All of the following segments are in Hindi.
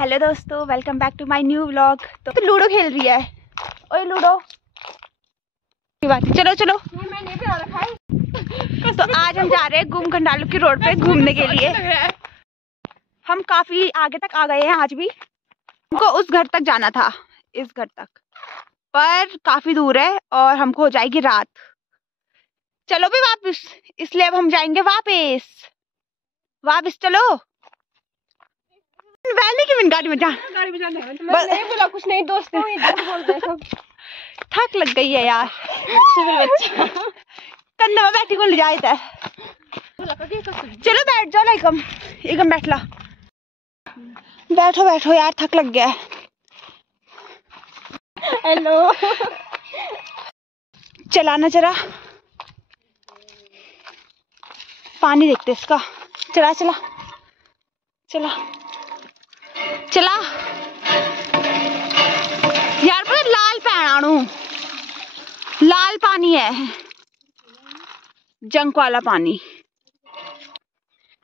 हेलो दोस्तों, welcome back to my new vlog. तो लूडो खेल रही है। ओए लूडो की बात है। चलो चलो। तो आज हम जा रहे हैं गुम खंडालू की रोड पे घूमने के लिए। हम काफी आगे तक आ गए हैं। आज भी हमको उस घर तक जाना था, इस घर तक, पर काफी दूर है और हमको हो जाएगी रात। चलो भी वापस, इसलिए अब हम जाएंगे वापस। चलो। वैली की गाड़ी में जाना है। मैंने बोला कुछ नहीं दोस्तों, बोल रहे सब। थक लग गई है यार। कंधा में बैठी को ले जाए था। चलो बैठ जाओ। एकम बैठ ला। बैठो बैठो यार, थक लग गया है। हेलो। चलाना जरा, पानी देखते इसका। चला चला चला चला यार। पर लाल पैणाणु, लाल पानी है, जंक वाला पानी।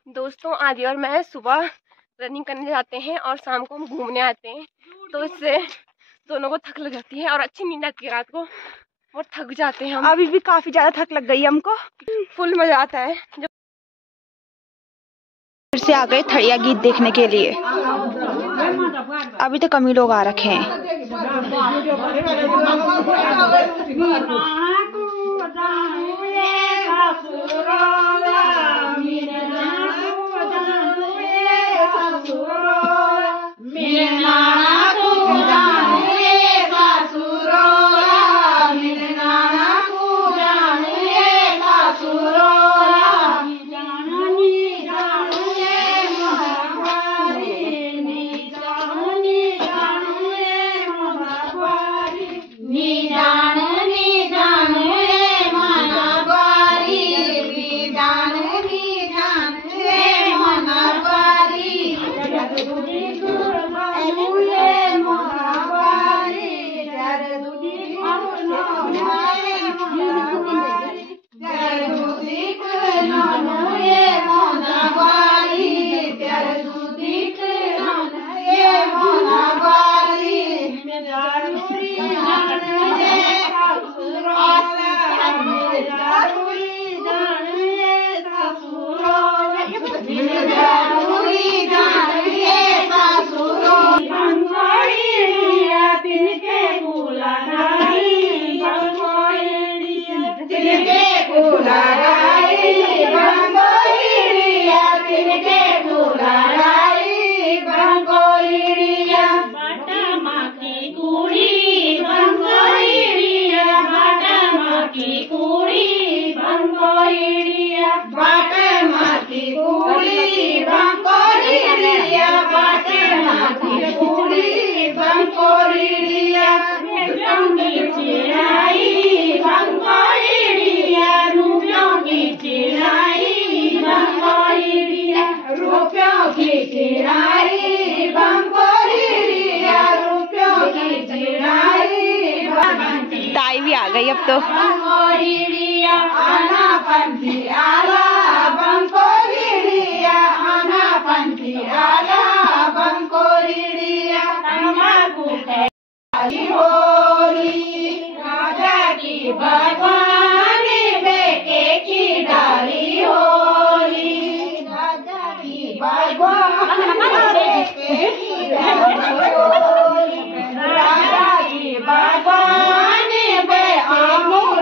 दोस्तों आदि और मैं सुबह रनिंग करने जाते हैं और शाम को हम घूमने आते हैं, तो इससे दोनों को थक लग जाती है और अच्छी नींद आती है रात को और थक जाते हैं हम। अभी भी काफी ज्यादा थक लग गई है हमको। फुल मजा आता है। जब फिर से आ गए थड़िया गीत देखने के लिए। अभी तो कम ही लोग आ रखे हैं। ताई भी आ गई अब तो। राजा की भगवानी बेटे की डाली होली, राजा की भगवानी बेटे की डाली होली, राजा की भगवानी बेटे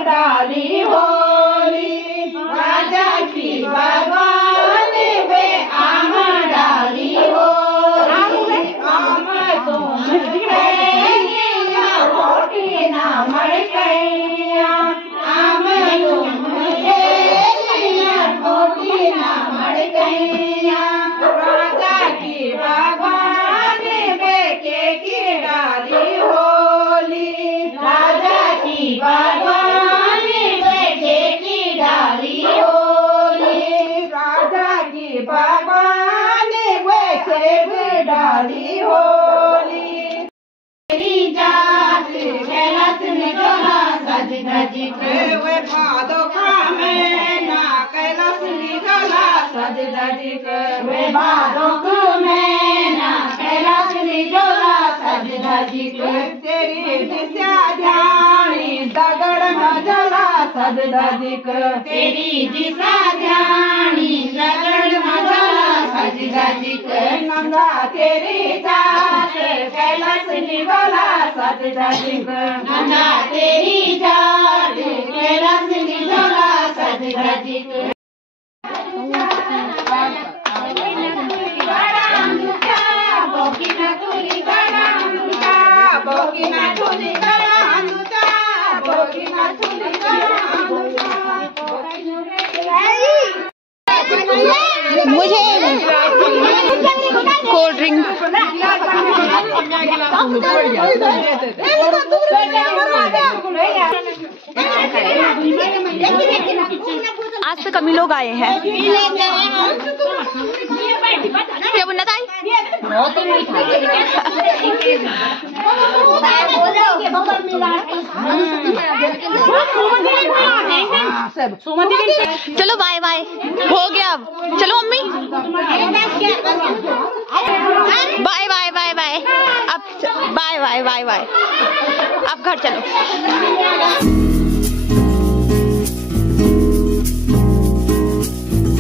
डाली होली, राजा की भगवानी बे आम डाली होली। आम तुम रोटी ना मर कैया, आम तुम रोटी ना मर कैया, राजा की भगवानी बेटे की डाली होली, राजा की भगवानी बेटे की डाली होली, राजा की भगवानी वैसे भी डाली होली। जात कैलाश निकला सज धज के, वे भादो में ना कैलाश निकला सज धज के, वे भादो में ना कैलाश निजोला सज धजिक तेरी दिशा ध्यानी दगड़ न जला सज धजिक तेरी दिशा ध्यानी दगड़ न जला सज धजिक नंदा तेरी जात कैलाश निजोला सज धजिक नंदा तेरी जात कैलाश निजोला सज धजिक मुझे कोल्ड ड्रिंक आज तो कम ही लोग आए हैं। क्या बनना था? चलो बाय बाय, हो गया अब। चलो mummy, bye bye bye bye. अब बाय बाय बाय बाय, अब घर चलो।